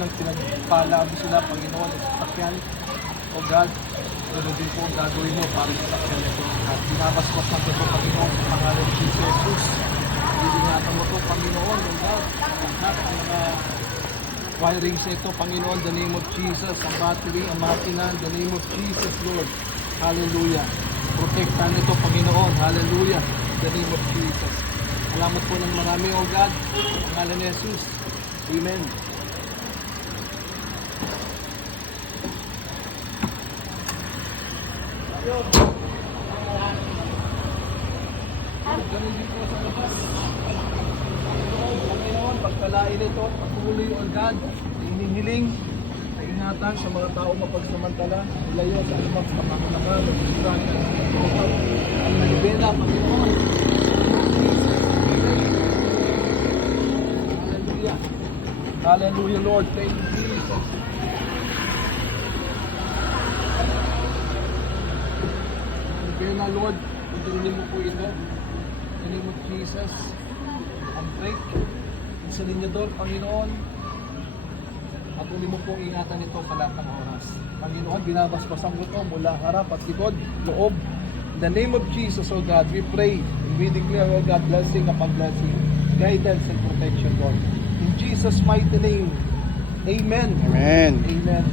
ng pinagpala mo sila, Panginoon, at sasakyan. O God, gano'n din po ang gagawin mo para sa sasakyan ito. At binabasbasan ko po, Panginoon, sa pangalan ni Jesus. Iingatan mo ito, Panginoon, o God, lahat ang mga wirings na ito, Panginoon, the name of Jesus, ang battery, ang makina, the name of Jesus, Lord. Hallelujah. Protektahan ito, Panginoon. Hallelujah. The name of Jesus. Salamat po ng marami, O God. Ang pangalan ni Jesus. Amen. Ganun din po sa labas. Panginoon, pagkalain ito, patuloy, O God, hinihiling, ingatan sa mga tao mapagsamantala, ilayo sa anumang pamamakan, magsisan, ang naibela, Panginoon. Hallelujah. Hallelujah, Lord. Thank you, Jesus. Naibela, Lord. Pagdalunin mo po ito. In the name of Jesus. Ang break. Ang salinyador, Panginoon. At uli mo pong ingatan ito sa lahat ng oras. Panginoon, binabasbasan ko ito mula harap at likod, loob. In the name of Jesus, O God, we pray. We declare, O God, blessing upon blessing, guidance and protection, Lord. In Jesus' mighty name, Amen. Amen. Amen.